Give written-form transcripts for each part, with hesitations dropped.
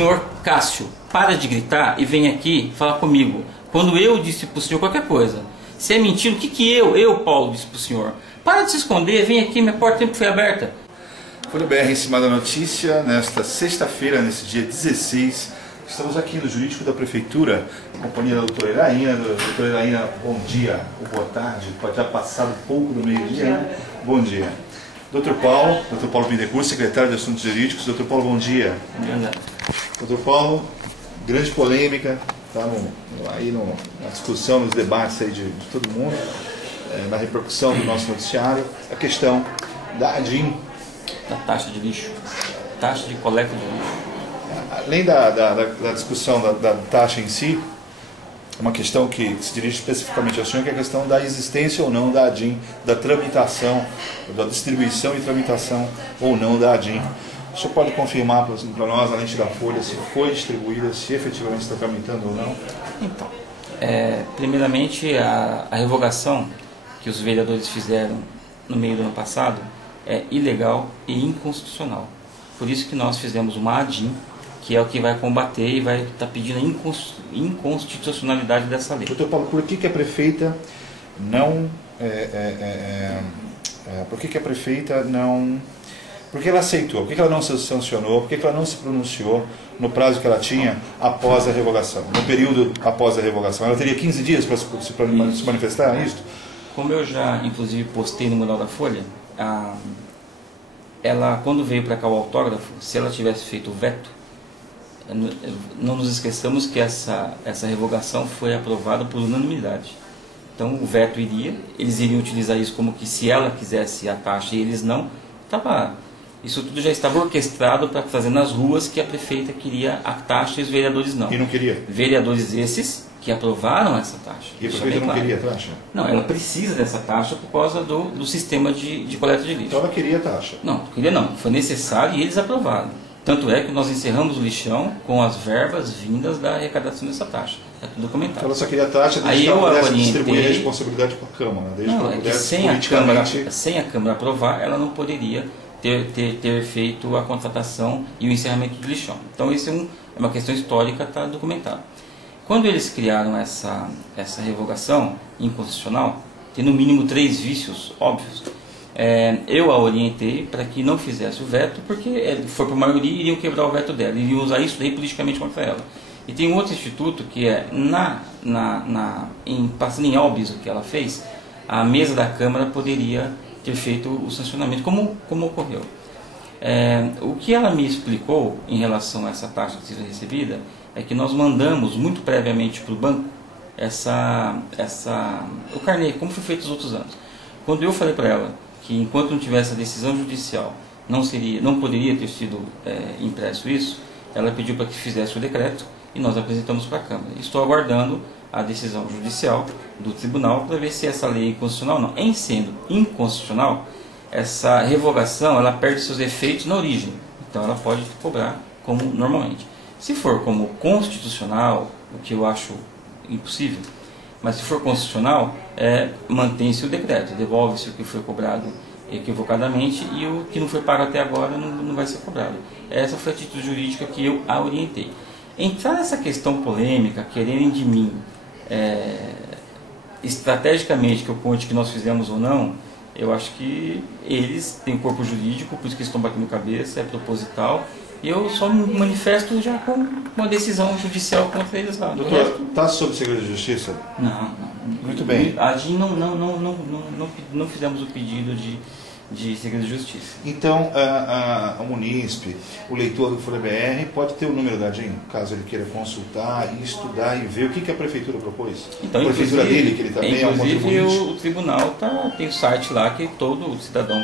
senhor Cássio, para de gritar e vem aqui falar comigo. Quando eu disse para o senhor qualquer coisa. Se é mentira, o que eu, Paulo, disse para o senhor? Para de se esconder, vem aqui, minha porta sempre foi aberta. Folha BR em cima da notícia, nesta sexta-feira, nesse dia 16, estamos aqui no Jurídico da Prefeitura, na companhia da doutora Iraína. Doutora Iraína, bom dia ou boa tarde, pode já passar um pouco do meio-dia, né? Bom dia. Doutor Paulo Bindecourt, secretário de Assuntos Jurídicos. Doutor Paulo, bom dia. Doutor Paulo, grande polêmica, está na discussão, nos debates aí de todo mundo, na repercussão do nosso noticiário, a questão da ADIM. Da taxa de lixo, taxa de coleta de lixo. Além da discussão da taxa em si, uma questão que se dirige especificamente ao senhor, que é a questão da existência ou não da ADIM, da tramitação, da distribuição e tramitação ou não da ADIM. O senhor pode confirmar para nós, além da Folha, se foi distribuída, se efetivamente está tramitando ou não? Então, primeiramente, a revogação que os vereadores fizeram no meio do ano passado é ilegal e inconstitucional. Por isso que nós fizemos uma ADIM, que é o que vai combater e vai estar pedindo a inconstitucionalidade dessa lei. Doutor Paulo, por que a prefeita não... por que a prefeita não... Por que ela aceitou? Por que ela não se sancionou? Por que ela não se pronunciou no prazo que ela tinha após a revogação? No período após a revogação? Ela teria 15 dias para se manifestar isso? Como eu já, inclusive, postei no mural da Folha, ela, quando veio para cá o autógrafo, se ela tivesse feito o veto, não nos esqueçamos que essa revogação foi aprovada por unanimidade. Então o veto eles iriam utilizar isso como que se ela quisesse a taxa e eles não, isso tudo já estava orquestrado para fazer nas ruas que a prefeita queria a taxa e os vereadores não. E não queria? Vereadores esses que aprovaram essa taxa. E a prefeita não queria a taxa? Não, ela precisa dessa taxa por causa do sistema de coleta de lixo. Então ela queria a taxa? Não queria não. Foi necessário e eles aprovaram. Tanto é que nós encerramos o lixão com as verbas vindas da arrecadação dessa taxa. É tudo documentado. Então ela só queria a taxa desde que ela pudesse distribuir a responsabilidade para a Câmara. Desde que ela pudesse politicamente... sem a Câmara aprovar, ela não poderia ter feito a contratação e o encerramento do lixão. Então isso é uma questão histórica, está documentado. Quando eles criaram essa revogação inconstitucional, tem no mínimo 3 vícios óbvios, eu a orientei para que não fizesse o veto, porque for por maioria, iriam quebrar o veto dela, iriam usar isso daí politicamente contra ela. E tem um outro instituto que passando em óbvio o que ela fez, a mesa da Câmara poderia ter feito o sancionamento, como ocorreu. O que ela me explicou em relação a essa taxa que seja recebida é que nós mandamos muito previamente para o banco o carnê, como foi feito nos outros anos. Quando eu falei para ela que enquanto não tivesse a decisão judicial não poderia ter sido impresso isso, ela pediu para que fizesse o decreto e nós apresentamos para a Câmara. Estou aguardando a decisão judicial do tribunal para ver se essa lei é inconstitucional ou não. Em sendo inconstitucional, essa revogação ela perde seus efeitos na origem, então ela pode cobrar como normalmente. Se for como constitucional, o que eu acho impossível, mas se for constitucional, mantém-se o decreto, devolve-se o que foi cobrado equivocadamente e o que não foi pago até agora não vai ser cobrado. Essa foi a atitude jurídica que eu a orientei. Entrar nessa questão polêmica, quererem de mim, estrategicamente, que eu conte que nós fizemos ou não, eu acho que eles têm corpo jurídico, por isso que eles estão batendo cabeça, é proposital, e eu só me manifesto já com uma decisão judicial contra eles lá. Doutor, está sob segredo de justiça? Não. Muito bem. A ADIM não fizemos o pedido de segredo de justiça. Então, a Munícipe, o leitor do Folha BR, pode ter o número da ADIM, caso ele queira consultar e estudar e ver o que a Prefeitura propôs. Então, a Prefeitura dele, que ele também é um contribuinte. O tribunal tem o site lá que todo cidadão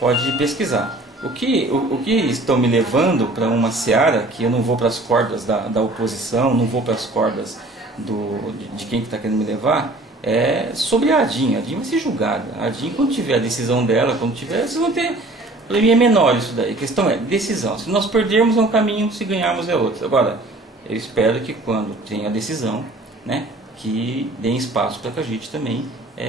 pode pesquisar. O que estão me levando para uma seara que eu não vou para as cordas da oposição, não vou para as cordas de quem está querendo me levar, é sobre a ADIM. A ADIM vai ser julgada. A ADIM, quando tiver a decisão dela, vocês vão ter... Para mim é menor isso daí. A questão é decisão. Se nós perdermos é um caminho, se ganharmos é outro. Agora, eu espero que quando tenha a decisão, que deem espaço para que a gente também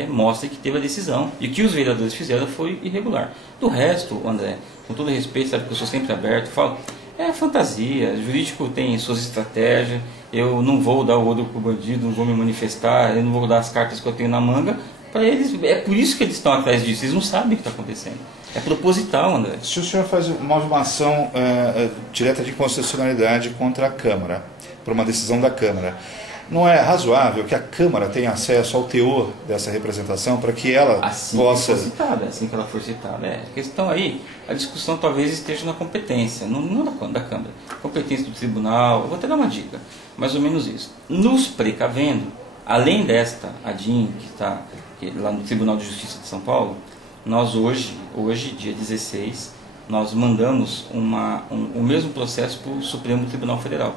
mostre que teve a decisão. E o que os vereadores fizeram foi irregular. Do resto, André, com todo respeito, sabe que eu sou sempre aberto, falo, É fantasia, o jurídico tem suas estratégias, eu não vou dar o ouro pro bandido, não vou me manifestar, eu não vou dar as cartas que eu tenho na manga, para eles, é por isso que eles estão atrás disso, eles não sabem o que está acontecendo. É proposital, André. Se o senhor faz uma ação direta de inconstitucionalidade contra a Câmara, por uma decisão da Câmara, não é razoável que a Câmara tenha acesso ao teor dessa representação para que ela possa... Assim que ela for citada. A questão aí, a discussão talvez esteja na competência, não da Câmara. Competência do tribunal, eu vou até dar uma dica, mais ou menos isso. Nos precavendo, além desta ADIM, que está lá no Tribunal de Justiça de São Paulo, nós hoje dia 16, nós mandamos o mesmo processo para o Supremo Tribunal Federal.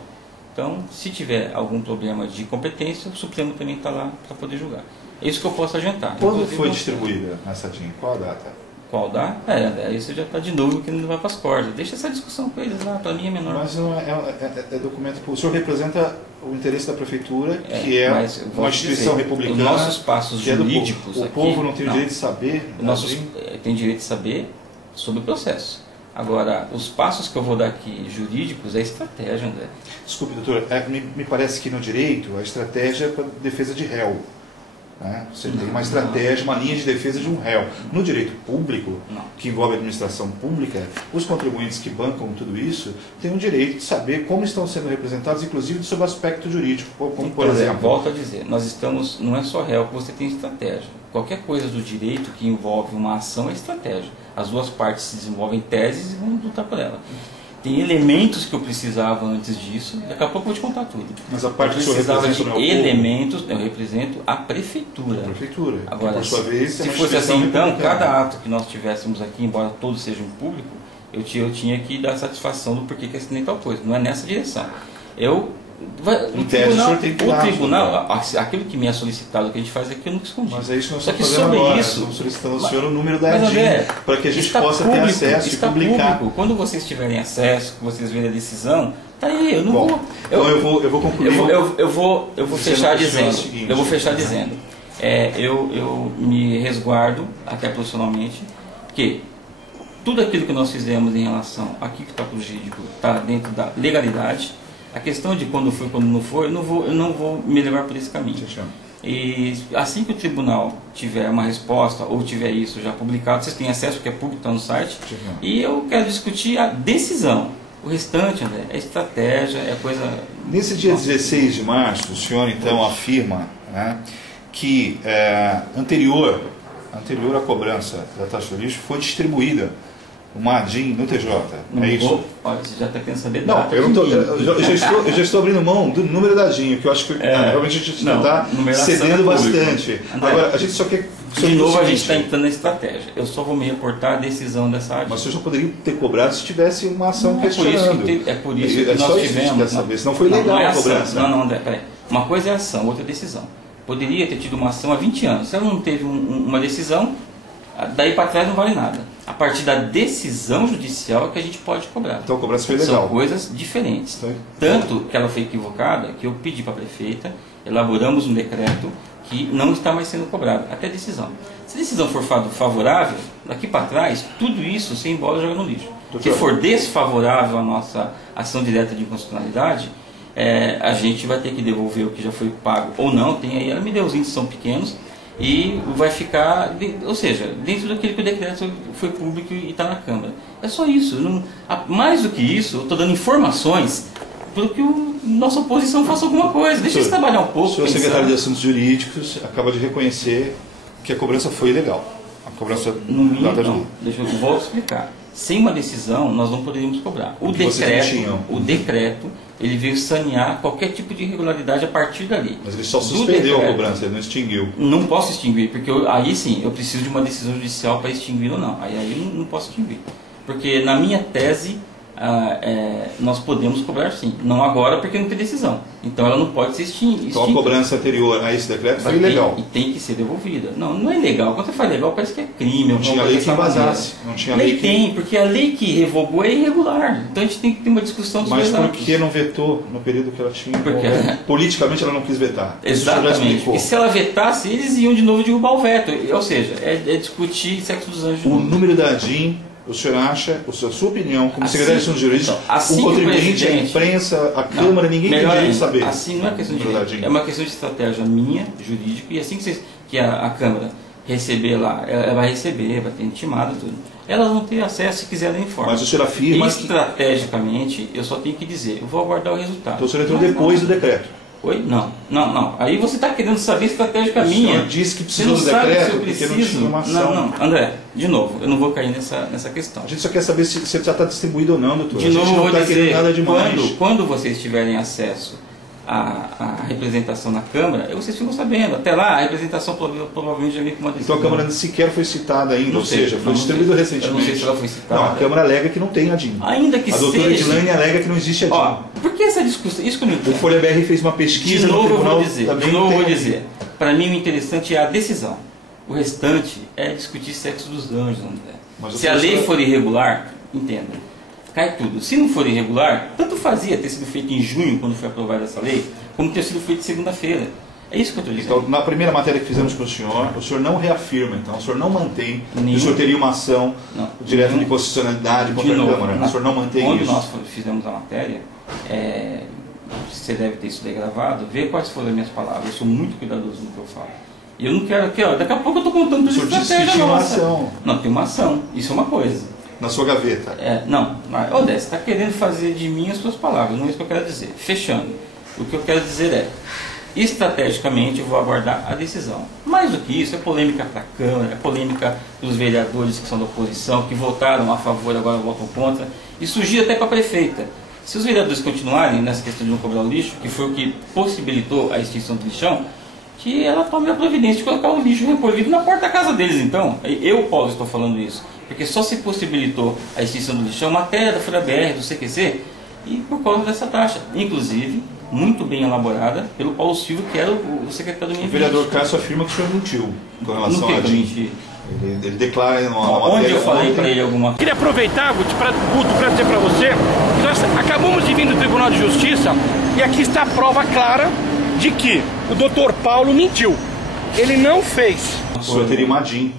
Então, se tiver algum problema de competência, o Supremo também está lá para poder julgar. É isso que eu posso adiantar. Quando foi distribuída essa DIN? Qual a data? Qual data? Aí você já está de novo querendo levar para as cordas. Deixa essa discussão com eles lá, para mim é menor. Mas não é documento... O senhor representa o interesse da Prefeitura, que é uma instituição republicana. Os nossos passos jurídicos o povo não tem o direito de saber? Tem direito de saber sobre o processo. Agora, os passos que eu vou dar aqui jurídicos é estratégia, André. Desculpe, doutor, me parece que no direito a estratégia é para defesa de réu. Né? Você tem uma estratégia, uma linha de defesa de um réu. No direito público, que envolve a administração pública, os contribuintes que bancam tudo isso têm o direito de saber como estão sendo representados, inclusive sob o aspecto jurídico, como por exemplo... Volto a dizer, nós estamos, não é só réu que você tem estratégia. Qualquer coisa do direito que envolve uma ação é estratégia. As duas partes se desenvolvem teses e vão lutar por ela. Tem elementos que eu precisava antes disso, daqui a pouco eu vou te contar tudo. Mas a parte que o senhor precisava representa de elementos, eu represento a Prefeitura. A Prefeitura. Agora, por sua vez, se fosse assim, então, cada ato que nós tivéssemos aqui, embora todos sejam público, eu tinha que dar satisfação do porquê que assinei tal coisa. Não é nessa direção. O tribunal, aquilo que me é solicitado, que a gente faz aqui, eu nunca escondi. Mas é isso que nós estamos fazendo sobre agora. isso, estamos solicitando ao senhor o número da ADIM, para que a gente possa ter acesso e publicar. Público. Quando vocês tiverem acesso, que vocês verem a decisão, tá aí, eu não vou... Então eu vou concluir. Eu vou fechar dizendo, eu me resguardo, até profissionalmente, que tudo aquilo que nós fizemos em relação àquilo que está para o jurídico está dentro da legalidade. A questão de quando foi, quando não foi, eu não vou me levar por esse caminho. E assim que o tribunal tiver uma resposta ou tiver isso já publicado, vocês têm acesso, porque é público, está no site, e eu quero discutir a decisão. O restante, André, é estratégia, é coisa... Nesse dia 16 de março, o senhor então afirma, né, que anterior à cobrança da taxa de lixo foi distribuída uma ADIM no TJ, é isso? Olha, você já está querendo saber Não, eu já estou abrindo mão do número da ADIM, que eu acho que realmente a gente está cedendo bastante. Agora, a gente só quer... De novo, a gente está entrando na estratégia. Eu só vou me reportar a decisão dessa ADIM. Mas você já poderia ter cobrado se tivesse uma ação questionando. É por isso que nós tivemos... Se não foi legal a cobrança. Não, André, peraí. Uma coisa é ação, outra é decisão. Poderia ter tido uma ação há 20 anos. Se ela não teve uma decisão, daí para trás não vale nada. A partir da decisão judicial é que a gente pode cobrar. Então a cobrança foi legal. São coisas diferentes. Tanto que ela foi equivocada, que eu pedi para a prefeita, elaboramos um decreto que não está mais sendo cobrado, até decisão. Se a decisão for favorável, daqui para trás, tudo isso sem bola joga no lixo. Se for desfavorável à nossa ação direta de inconstitucionalidade, a gente vai ter que devolver o que já foi pago ou não. Tem aí, ela me deu, os índices são pequenos, e vai ficar, ou seja, dentro daquele que o decreto foi público e está na Câmara. É só isso. Mais do que isso, eu estou dando informações para que nossa oposição faça alguma coisa. Deixa eles trabalhar um pouco. O senhor secretário de Assuntos Jurídicos acaba de reconhecer que a cobrança foi ilegal. A cobrança deixa eu volto a explicar. Sem uma decisão, nós não poderíamos cobrar. O decreto, ele veio sanear qualquer tipo de irregularidade a partir dali. Mas ele só suspendeu a cobrança, ele não extinguiu. Não posso extinguir, porque aí sim, eu preciso de uma decisão judicial para extinguir ou não. Aí eu não posso extinguir. Porque na minha tese, nós podemos cobrar sim. Não agora, porque não tem decisão. Então ela não pode ser extinta. Então a cobrança anterior a esse decreto foi ilegal. E tem que ser devolvida. Não é ilegal. Quando você faz legal, parece que é crime. Não tinha lei que vazasse. Não tinha lei tem, porque a lei que revogou é irregular. Então a gente tem que ter uma discussão sobre isso. Mas por que não vetou no período que ela tinha? Porque politicamente ela não quis vetar. Exatamente. E se ela vetasse, eles iam de novo derrubar o veto. Ou seja, é discutir sexo dos anjos. O número da ADIM o senhor acha, a sua opinião, como Assim, secretário de Assuntos Jurídicos, assim o contribuinte, a presidente, imprensa, a Câmara, ninguém tem direito de saber? Assim não é questão de direito, é uma questão de estratégia minha, jurídica, e assim que a Câmara receber lá, ela vai receber, vai ter intimado tudo. Elas vão ter acesso se quiserem informar. Mas o senhor afirma estrategicamente, eu só tenho que dizer, eu vou aguardar o resultado. Então o senhor entrou depois do decreto? Oi? Não. Aí você está querendo saber estratégica minha. O senhor disse que precisou do decreto porque não tinha uma ação. Não, André, de novo, eu não vou cair nessa questão. A gente só quer saber se você já está distribuído ou não, doutor. De novo, a gente não vou está dizer, querendo nada demais. Quando vocês tiverem acesso à representação na Câmara, vocês ficam sabendo. Até lá, a representação provavelmente já vem com uma decisão. Então a Câmara sequer foi citada ainda, ou seja, foi distribuído recentemente. Eu não sei se ela foi citada. Não, a Câmara alega que não tem a DIN. Ainda que seja. A doutora Edilane alega que não existe a DIN. Ó, por que essa discussão? Isso que eu não entendo. O Folha BR fez uma pesquisa de novo no tribunal. De novo eu vou dizer. Para mim o interessante é a decisão. O restante é discutir sexo dos anjos, André. Se a lei for irregular, entenda. Cai tudo. Se não for irregular, tanto fazia ter sido feito em junho, quando foi aprovada essa lei, como ter sido feito segunda-feira. É isso que eu estou dizendo. Então, na primeira matéria que fizemos com o senhor não reafirma, então, o senhor não mantém que o senhor teria uma ação direta de constitucionalidade contra a Câmara. O senhor não mantém quando isso? Quando nós fizemos a matéria, você deve ter isso daí gravado, ver quais foram as minhas palavras. Eu sou muito cuidadoso no que eu falo. E eu não quero que, daqui a pouco eu estou contando tudo isso. O senhor disse que tinha uma ação. Não, tem uma ação. Isso é uma coisa. Na sua gaveta? Não, você está querendo fazer de mim as suas palavras, não é isso que eu quero dizer. Fechando, o que eu quero dizer é, estrategicamente eu vou aguardar a decisão. Mais do que isso, é polêmica para a Câmara, é polêmica dos vereadores que são da oposição, que votaram a favor, agora votam contra, e surgiu até para a prefeita. Se os vereadores continuarem nessa questão de não cobrar o lixo, que foi o que possibilitou a extinção do lixão, que ela tome a providência de colocar o lixo recolhido na porta da casa deles, então. Eu, Paulo, estou falando isso. Porque só se possibilitou a extinção do lixão, matéria da Folha BR, do CQC, e por causa dessa taxa. Inclusive, muito bem elaborada pelo Paulo Silva, que era o secretário do Meio Ambiente. O vereador Cássio afirma que o senhor mentiu com relação à DIN. Ele declara uma matéria... Onde eu falei para ele alguma coisa? Queria aproveitar, Guto, para dizer para você que nós acabamos de vir do Tribunal de Justiça e aqui está a prova clara de que o doutor Paulo mentiu. Ele não fez. O senhor teria uma DIN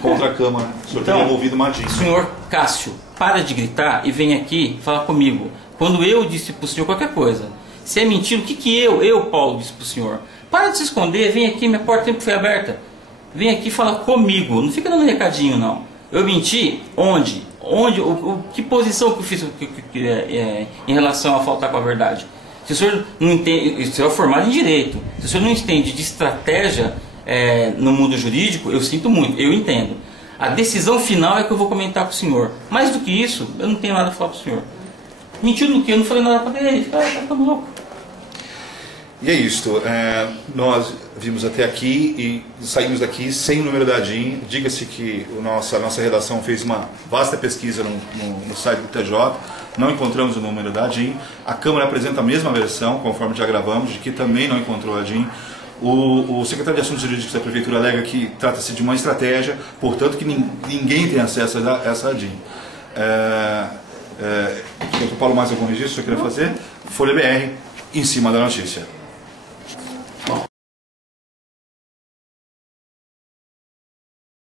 contra a Câmara. O senhor teria movido uma DIN. Senhor Cássio, para de gritar e vem aqui falar comigo. Quando eu disse para o senhor qualquer coisa, se é mentira, o que eu, Paulo, disse para o senhor? Para de se esconder, vem aqui, minha porta sempre foi aberta. Vem aqui falar comigo, não fica dando recadinho não. Eu menti onde? Que posição que eu fiz em relação a faltar com a verdade? Se o senhor não entende, se o senhor é formado em direito, se o senhor não entende de estratégia no mundo jurídico, eu sinto muito, eu entendo. A decisão final é que eu vou comentar com o senhor. Mais do que isso, eu não tenho nada a falar para o senhor. Mentiu no quê? Eu não falei nada para ele, tá ficando louco. E é isto, nós vimos até aqui e saímos daqui sem o número da DIN. Diga-se que a nossa redação fez uma vasta pesquisa no site do TJ, não encontramos o número da DIN. A Câmara apresenta a mesma versão, conforme já gravamos, de que também não encontrou a DIN. O secretário de Assuntos Jurídicos da Prefeitura alega que trata-se de uma estratégia, portanto que ninguém tem acesso a essa DIN. Doutor Paulo, mais algum registro que o senhor queria fazer? Folha BR, em cima da notícia.